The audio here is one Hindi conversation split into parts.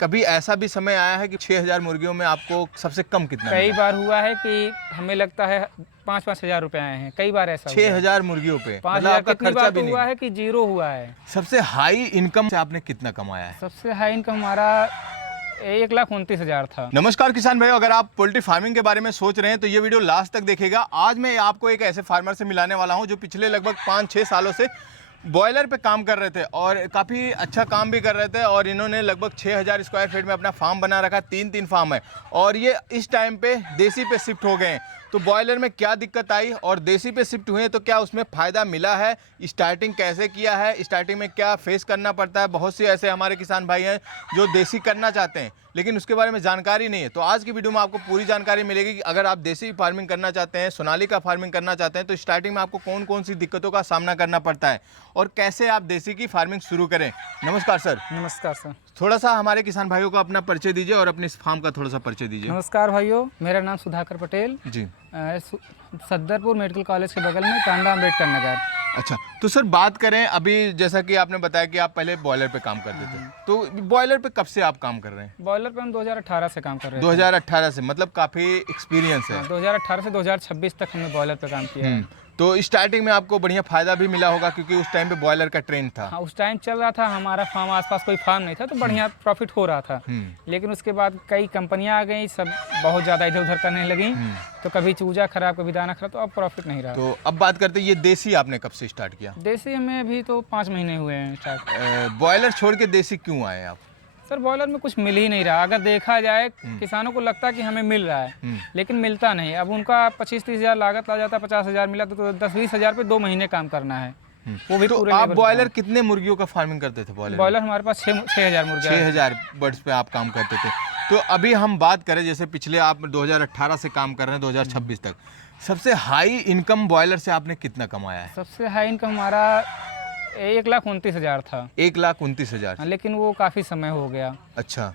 कभी ऐसा भी समय आया है कि 6000 मुर्गियों में आपको सबसे कम कितना कई मिला? बार हुआ है कि हमें लगता है 5-5 हज़ार रुपए आए हैं, कई बार ऐसा हुआ है। 6000 मुर्गियों पे 5 मतलब हज़ार आपका कितनी खर्चा बार भी तो नहीं। हुआ है कि जीरो हुआ है। सबसे हाई इनकम से आपने कितना कमाया है? सबसे हाई इनकम हमारा 1,29,000 था। नमस्कार किसान भाइयों, अगर आप पोल्ट्री फार्मिंग के बारे में सोच रहे हैं तो ये वीडियो लास्ट तक देखिएगा। आज मैं आपको एक ऐसे फार्मर से मिलाने वाला हूं जो पिछले लगभग 5-6 सालों से बॉयलर पे काम कर रहे थे और काफ़ी अच्छा काम भी कर रहे थे और इन्होंने लगभग 6000 स्क्वायर फीट में अपना फार्म बना रखा। 3 फार्म है और ये इस टाइम पे देसी पे शिफ्ट हो गए हैं। तो बॉयलर में क्या दिक्कत आई और देसी पे शिफ्ट हुए तो क्या उसमें फ़ायदा मिला है, स्टार्टिंग कैसे किया है, स्टार्टिंग में क्या फेस करना पड़ता है। बहुत से ऐसे हमारे किसान भाई हैं जो देसी करना चाहते हैं लेकिन उसके बारे में जानकारी नहीं है। तो आज की वीडियो में आपको पूरी जानकारी मिलेगी कि अगर आप देसी फार्मिंग करना चाहते हैं, सोनालिका फार्मिंग करना चाहते हैं तो स्टार्टिंग में आपको कौन कौन सी दिक्कतों का सामना करना पड़ता है और कैसे आप देसी की फार्मिंग शुरू करें। नमस्कार सर। नमस्कार सर। थोड़ा सा हमारे किसान भाइयों को अपना परिचय दीजिए और अपने इस फार्म का थोड़ा सा परिचय दीजिए। नमस्कार भाइयों, मेरा नाम सुधाकर पटेल। जी। सद्दरपुर मेडिकल कॉलेज के बगल में टांडा अम्बेडकर नगर। अच्छा, तो सर बात करें अभी जैसा कि आपने बताया कि आप पहले बॉयलर पे काम करते थे, तो बॉयलर पे कब से आप काम कर रहे हैं? बॉयलर पे हम 2018 से काम कर रहे हैं। 2018 से, मतलब काफ़ी एक्सपीरियंस है। 2018 से 2026 तक हमने बॉयलर पे काम किया है। तो स्टार्टिंग में आपको बढ़िया फायदा भी मिला होगा क्योंकि उस टाइम पे बॉयलर का ट्रेंड था। हाँ, उस टाइम चल रहा था, हमारा फार्म आसपास कोई फार्म नहीं था तो बढ़िया प्रॉफिट हो रहा था। लेकिन उसके बाद कई कंपनियां आ गई, सब बहुत ज़्यादा इधर उधर करने लगी। तो कभी चूजा खराब, कभी दाना खराब, तो अब प्रॉफिट नहीं रहा। तो अब बात करते हैं, ये देसी आपने कब से स्टार्ट किया? देसी हमें अभी तो 5 महीने हुए हैं स्टार्ट। बॉयलर छोड़ के देसी क्यों आए आप? सर, बॉयलर में कुछ मिल ही नहीं रहा। अगर देखा जाए किसानों को लगता है कि हमें मिल रहा है लेकिन मिलता नहीं। अब उनका 25-30 हज़ार लागत ला जाता है, 50 हज़ार मिला तो 10-20 हज़ार पे 2 महीने काम करना है, वो भी तो पूरे आप लेबर बॉयलर कितने मुर्गियों का फार्मिंग करते थे? बॉयलर हमारे पास 6,000 मुर्गे हैं। 6000 बर्ड्स पे आप काम करते थे। तो अभी हम बात करें, जैसे पिछले आप 2018 से काम कर रहे हैं 2026 तक, सबसे हाई इनकम बॉयलर से आपने कितना कमाया है? सबसे हाई इनकम हमारा 1,29,000 था। 1,29,000। लेकिन वो काफ़ी समय हो गया। अच्छा,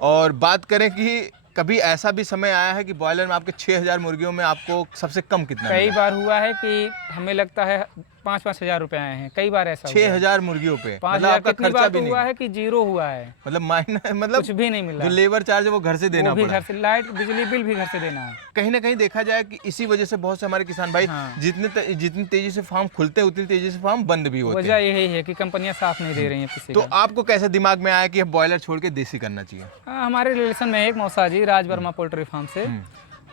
और बात करें कि कभी ऐसा भी समय आया है कि बॉयलर में आपके 6000 मुर्गियों में आपको सबसे कम कितना कई मिला? बार हुआ है कि हमें लगता है 5-5 हज़ार रुपए आए हैं, कई बार ऐसा हुआ है। 6000 मुर्गियों पे 5 मतलब हज़ार आपका कितनी खर्चा बार भी तो नहीं, हुआ है कि जीरो हुआ है, मतलब माइनस, मतलब कुछ भी नहीं मिला। जो लेबर चार्ज है वो घर से देना वो भी पड़ा। घर से, लाइट बिजली बिल भी घर से देना है। कहीं ना कहीं देखा जाए कि इसी वजह से बहुत से हमारे किसान भाई हाँ। जितनी तेजी से फार्म खुलते हैं उतनी तेजी से फार्म बंद भी होते वजह हैं। यही है कि कंपनियां साथ नहीं दे रही हैं किसी तो का। आपको कैसे दिमाग में आया कि अब बॉयलर छोड़ के देसी करना चाहिए? हाँ, हमारे रिलेशन में एक मौसा जी राज वर्मा पोल्ट्री फार्म से,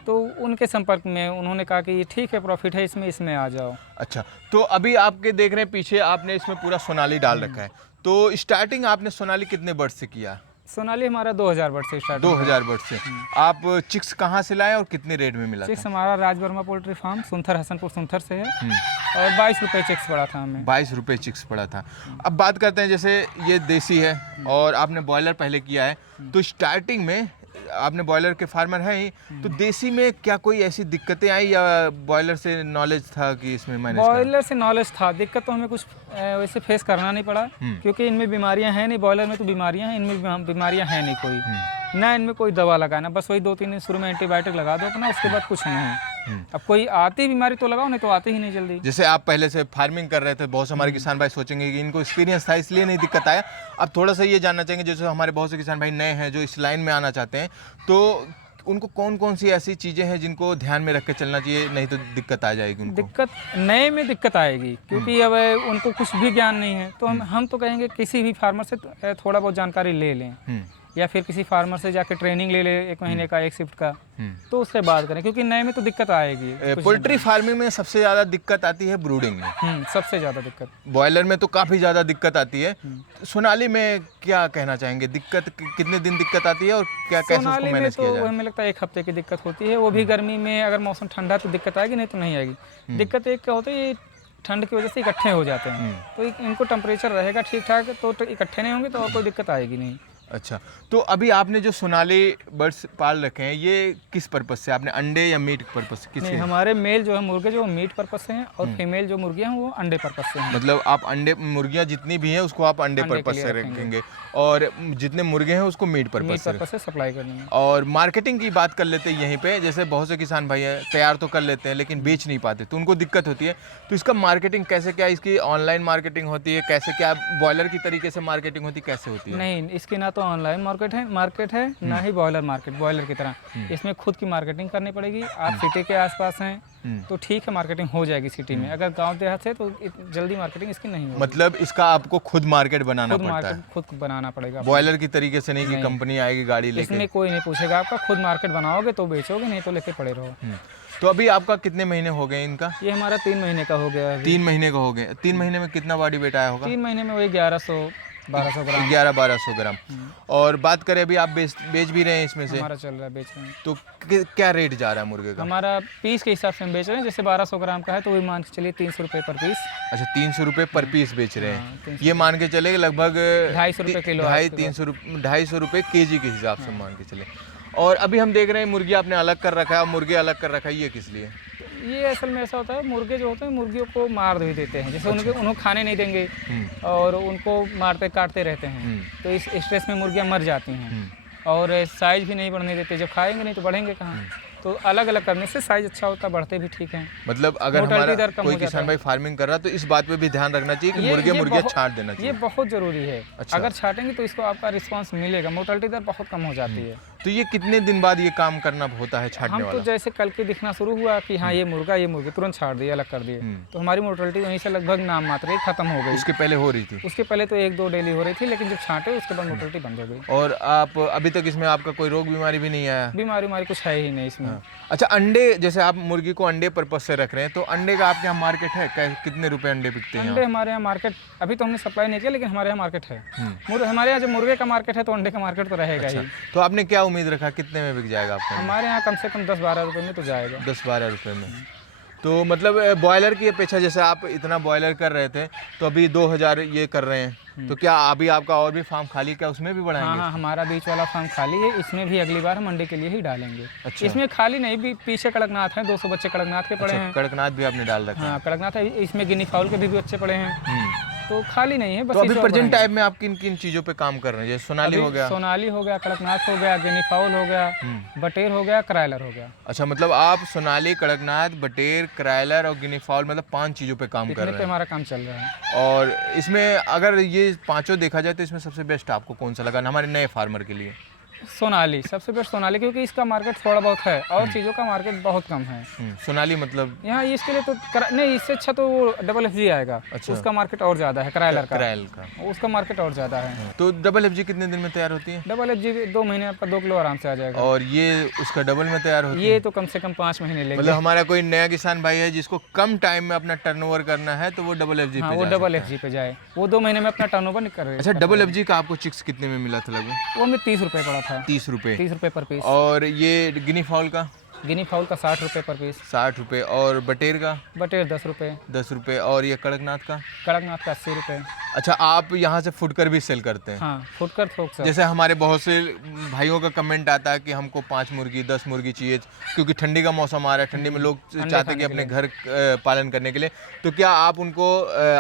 तो उनके संपर्क में उन्होंने कहा कि ठीक है, प्रॉफिट है इसमें आ जाओ। अच्छा, तो अभी आपके देख रहे हैं पीछे आपने इसमें पूरा सोनाली डाल रखा है, तो स्टार्टिंग आपने सोनाली कितने बर्ड से किया? सोनाली हमारा 2000 बर्ड से स्टार्ट 2000 बर्ड से। आप चिक्स कहाँ से लाए और कितने रेट में मिला चिक्स था? हमारा राज वर्मा पोल्ट्री फार्म सुंथर, हसनपुर सुंथर से है और 22 रुपये चिक्स पड़ा था हमें। 22 रुपये चिक्स पड़ा था। अब बात करते हैं, जैसे ये देसी है और आपने बॉयलर पहले किया है, तो स्टार्टिंग में आपने बॉयलर के फार्मर हैं ही, तो देसी में क्या कोई ऐसी दिक्कतें आई या बॉयलर से नॉलेज था कि इसमें मैनेज करना? बॉयलर से नॉलेज था, दिक्कत तो हमें कुछ वैसे फेस करना नहीं पड़ा क्योंकि इनमें बीमारियां हैं नहीं। बॉयलर में तो बीमारियां हैं, इनमें बीमारियां हैं नहीं कोई, ना इनमें कोई दवा लगाना, बस वही 2-3 दिन शुरू में एंटीबायोटिक लगा दो अपना, उसके बाद कुछ नहीं। अब कोई आती बीमारी तो लगाओ, नहीं तो आती ही नहीं जल्दी। जैसे आप पहले से फार्मिंग कर रहे थे, बहुत से हमारे किसान भाई सोचेंगे कि इनको एक्सपीरियंस था इसलिए नहीं दिक्कत आया। अब थोड़ा सा ये जानना चाहेंगे, जैसे हमारे बहुत से किसान भाई नए हैं जो इस लाइन में आना चाहते हैं, तो उनको कौन कौन सी ऐसी चीज़ें हैं जिनको ध्यान में रख के चलना चाहिए, नहीं तो दिक्कत आ जाएगी उनको? दिक्कत नए में दिक्कत आएगी क्योंकि अब उनको कुछ भी ज्ञान नहीं है। तो हम तो कहेंगे किसी भी फार्मर से थोड़ा बहुत जानकारी ले लें या फिर किसी फार्मर से जाकर ट्रेनिंग ले ले 1 महीने का, 1 शिफ्ट का, तो उससे बात करें क्योंकि नए में तो दिक्कत आएगी। पोल्ट्री फार्मिंग में सबसे ज़्यादा दिक्कत आती है ब्रूडिंग में। सबसे ज़्यादा दिक्कत। बॉयलर में तो काफ़ी ज़्यादा दिक्कत आती है। सोनाली में क्या कहना चाहेंगे, दिक्कत कितने दिन दिक्कत आती है और क्या कैसे उसको सोनाली में मैनेज तो किया जाए? हमें लगता है 1 हफ्ते की दिक्कत होती है, वो भी गर्मी में। अगर मौसम ठंडा तो दिक्कत आएगी, नहीं तो नहीं आएगी। दिक्कत एक क्या होती है, ये ठंड की वजह से इकट्ठे हो जाते हैं, तो इनको टेम्परेचर रहेगा ठीक ठाक तो इकट्ठे नहीं होंगे तो और कोई दिक्कत आएगी नहीं। अच्छा, तो अभी आपने जो सोनाली बर्ड्स पाल रखे हैं, ये किस पर्पज से? आपने अंडे या मीट पर्पज से? किस? नहीं, हमारे मेल जो है मुर्गे जो मीट पर्पज से हैं और फीमेल जो मुर्गियां हैं वो अंडे पर्पज से हैं। मतलब आप अंडे, मुर्गियां जितनी भी हैं उसको आप अंडे पर्पज से रखेंगे और जितने मुर्गे हैं उसको मीट पर्पज से सप्लाई करनी है। और मार्केटिंग की बात कर लेते हैं यहीं पे, जैसे बहुत से किसान भाई हैं तैयार तो कर लेते हैं लेकिन बेच नहीं पाते, तो उनको दिक्कत होती है। तो इसका मार्केटिंग कैसे, क्या इसकी ऑनलाइन मार्केटिंग होती है, कैसे क्या बॉयलर की तरीके से मार्केटिंग होती है, कैसे होती है? नहीं, इसकी ना तो ऑनलाइन मार्केट है ना ही बॉयलर की तरह। इसमें खुद की मार्केटिंग करनी पड़ेगी। आप सिटी के आसपास हैं तो ठीक है, मार्केटिंग हो जाएगी सिटी में। अगर गांव देहात है तो जल्दी मार्केटिंग इसकी नहीं होगी। मतलब इसका आपको खुद मार्केट बनाना खुद पड़ता है, मार्केट खुद बनाना पड़ेगा। बॉयलर की तरीके से नहीं कि कंपनी आएगी गाड़ी लेके। इसमें कोई नहीं पूछेगा आपका, खुद मार्केट बनाओगे तो बेचोगे, नहीं तो लेके पड़े रहो। तो अभी आपका कितने महीने हो गए इनका? ये हमारा 3 महीने का हो गया है। 3 महीने का हो गए। 3 महीने में कितना बॉडी वेट आया होगा? 3 महीने में वही 1100-1200 ग्राम। 1100-1200 ग्राम। और बात करें अभी आप बेच भी रहे हैं इसमें से, हमारा चल रहा है, बेच रहे हैं। तो क्या रेट जा रहा है मुर्गे का? हमारा पीस के हिसाब से हम बेच रहे हैं। जैसे 1200 ग्राम का है तो वही मान के चलिए 300 रुपये पर पीस। अच्छा, 300 रुपये पर पीस बेच रहे हैं। 300 ये मान के चले लगभग 250 रुपये किलो। 250 रुपये केजी के हिसाब से मान के चले। और अभी हम देख रहे हैं मुर्गी आपने अलग कर रखा है और मुर्गे अलग कर रखा है, ये किस लिए? ये असल में ऐसा होता है, मुर्गे जो होते हैं मुर्गियों को मार भी देते हैं। जैसे उन्हें खाने नहीं देंगे और उनको मारते काटते रहते हैं, तो इस स्ट्रेस में मुर्गियाँ मर जाती हैं। और साइज़ भी नहीं बढ़ने देते, जब खाएंगे नहीं तो बढ़ेंगे कहाँ। तो अलग अलग करने से साइज अच्छा होता है, बढ़ते भी ठीक हैं। मतलब अगर हमारा कोई किसान भाई फार्मिंग कर रहा है तो इस बात पे भी ध्यान रखना चाहिए कि मुर्गियाँ छांट देना चाहिए। ये बहुत ज़रूरी है। अच्छा। अगर छाटेंगे तो इसको आपका रिस्पांस मिलेगा, मोर्टेलिटी दर बहुत कम हो जाती है। तो ये कितने दिन बाद ये काम करना होता है छाटने हम वाला? तो जैसे कल के दिखना शुरू हुआ कि हाँ ये मुर्गे तुरंत छाट दिए, अलग कर दिए, तो हमारी मोर्टेलिटी वहीं से लगभग नाम मात्र खत्म हो गई। उसके पहले हो रही थी? उसके पहले तो 1-2 डेली हो रही थी, लेकिन जब छाटे उसके बाद मोर्टेलिटी बंद हो गई। और आप अभी तक इसमें आपका कोई रोग बीमारी भी नहीं आया? बीमारी कुछ है ही नहीं इसमें। अच्छा, अंडे जैसे आप मुर्गी को अंडे पर्पज से रख रहे हैं, तो अंडे का आपके यहाँ मार्केट है? कितने रुपए अंडे बिकते हैं? अंडे हमारे यहाँ मार्केट अभी तो हमने सप्लाई नहीं किया, लेकिन हमारे यहाँ मार्केट है। हमारे यहाँ जब मुर्गे का मार्केट है तो अंडे का मार्केट तो रहेगा ही। तो आपने क्या उम्मीद रखा कितने में बिक जाएगा आपका? हमारे यहाँ कम से कम 10-12 रुपये में तो जाएगा। 10-12 रुपये में। तो मतलब बॉयलर की अपेक्षा जैसे आप इतना बॉयलर कर रहे थे तो अभी 2000 ये कर रहे हैं, तो क्या अभी आपका और भी फार्म खाली, क्या उसमें भी बढ़ाएंगे? हाँ, हमारा बीच वाला फार्म खाली है, इसमें भी अगली बार हम अंडे के लिए ही डालेंगे। अच्छा। इसमें खाली नहीं, भी पीछे कड़कनाथ हैं, 200 बच्चे कड़कनाथ के पड़े हैं। कड़कनाथ भी आपने डाल रखा है? हाँ, कड़कनाथ है, इसमें गिनी फाउल के भी बच्चे पड़े हैं, तो खाली नहीं है। बस तो अभी प्रेजेंट टाइम में आप किन किन चीज़ों पे काम कर रहे हैं? जैसे सोनाली हो गया, कड़कनाथ हो गया, गिनी फाउल हो गया, बटेर हो गया, करायलर हो गया। अच्छा, मतलब आप सोनाली, कड़कनाथ, बटेर, करायलर और गिनी फाउल, मतलब 5 चीज़ों पे काम कर रहे हैं। हमारा काम चल रहा है। और इसमें अगर ये पांचों देखा जाए तो इसमें सबसे बेस्ट आपको कौन सा लगा हमारे नए फार्मर के लिए? सोनाली सबसे बेस्ट, सोनाली, क्योंकि इसका मार्केट थोड़ा बहुत है और चीज़ों का मार्केट बहुत कम है। सोनाली मतलब यहाँ इसके लिए तो नहीं, इससे अच्छा तो वो FFG आएगा। अच्छा। उसका मार्केट और ज़्यादा है, करायलर का उसका मार्केट और ज़्यादा है। तो FFG कितने दिन में तैयार होती है? FFG 2 महीने आपका 2 किलो आराम से आ जाएगा। और ये उसका डबल में तैयार होती है? ये तो कम से कम 5 महीने लेंगे। मतलब हमारा कोई नया किसान भाई है जिसको कम टाइम में अपना टर्नओवर करना है तो वो FFG हाँ, पे वो जा सकता है। FFG पे जाए, वो 2 महीने में अपना टर्नओवर नहीं कर रहे। अच्छा, FFG का आपको चिक्स कितने में मिला था लगभग? वो हमें 30 रुपये पड़ा था। 30 रुपये? 30 रुपये पर पीस। और ये गिनी फाउल का? गिनी फाउल का 60 रुपये पर पीस। 60 रुपये। और बटेर का? बटेर 10 रुपये। 10 रुपये। और ये कड़कनाथ का? कड़कनाथ का 80 रुपये। अच्छा, आप यहाँ से फुटकर भी सेल करते हैं? हाँ, फुटकर थोक सर। जैसे हमारे बहुत से भाइयों का कमेंट आता है कि हमको 5 मुर्गी 10 मुर्गी चाहिए, क्योंकि ठंडी का मौसम आ रहा है, ठंडी में लोग चाहते हैं कि अपने घर पालन करने के लिए, तो क्या आप उनको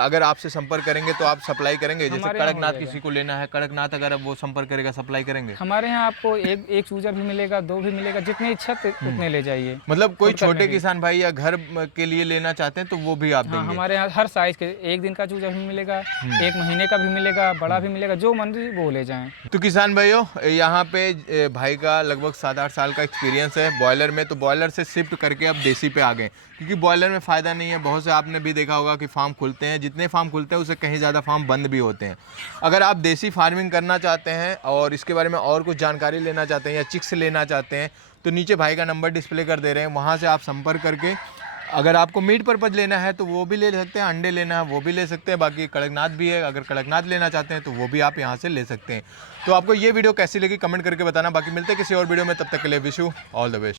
अगर आपसे संपर्क करेंगे तो आप सप्लाई करेंगे? जैसे कड़कनाथ किसी को लेना है, कड़कनाथ अगर वो संपर्क करेगा सप्लाई करेंगे? हमारे यहाँ आपको एक चूजा भी मिलेगा, 2 भी मिलेगा, जितनी इच्छा उतने ले जाइए। मतलब कोई छोटे किसान भाई या घर के लिए लेना चाहते हैं तो वो भी आप देंगे? हाँ, हमारे यहाँ हर साइज के 1 दिन का चूजा भी मिलेगा, 1 महीने का भी मिलेगा, बड़ा भी मिलेगा, जो मर्जी वो ले जाएं। तो किसान भाइयों, यहाँ पे भाई का लगभग 7-8 साल का एक्सपीरियंस है बॉयलर में, तो बॉयलर से शिफ्ट करके अब देसी पे आ गए, क्योंकि बॉयलर में फ़ायदा नहीं है। बहुत से आपने भी देखा होगा कि फार्म खुलते हैं, जितने फार्म खुलते हैं उससे कहीं ज़्यादा फार्म बंद भी होते हैं। अगर आप देसी फार्मिंग करना चाहते हैं और इसके बारे में और कुछ जानकारी लेना चाहते हैं या चिक्स लेना चाहते हैं तो नीचे भाई का नंबर डिस्प्ले कर दे रहे हैं, वहाँ से आप संपर्क करके अगर आपको मीट पर्पज लेना है तो वो भी ले सकते हैं, अंडे लेना है वो भी ले सकते हैं, बाकी कड़कनाथ भी है, अगर कड़कनाथ लेना चाहते हैं तो वो भी आप यहाँ से ले सकते हैं। तो आपको ये वीडियो कैसी लगी कमेंट करके बताना, बाकी मिलते हैं किसी और वीडियो में, तब तक के लिए wish you all the best.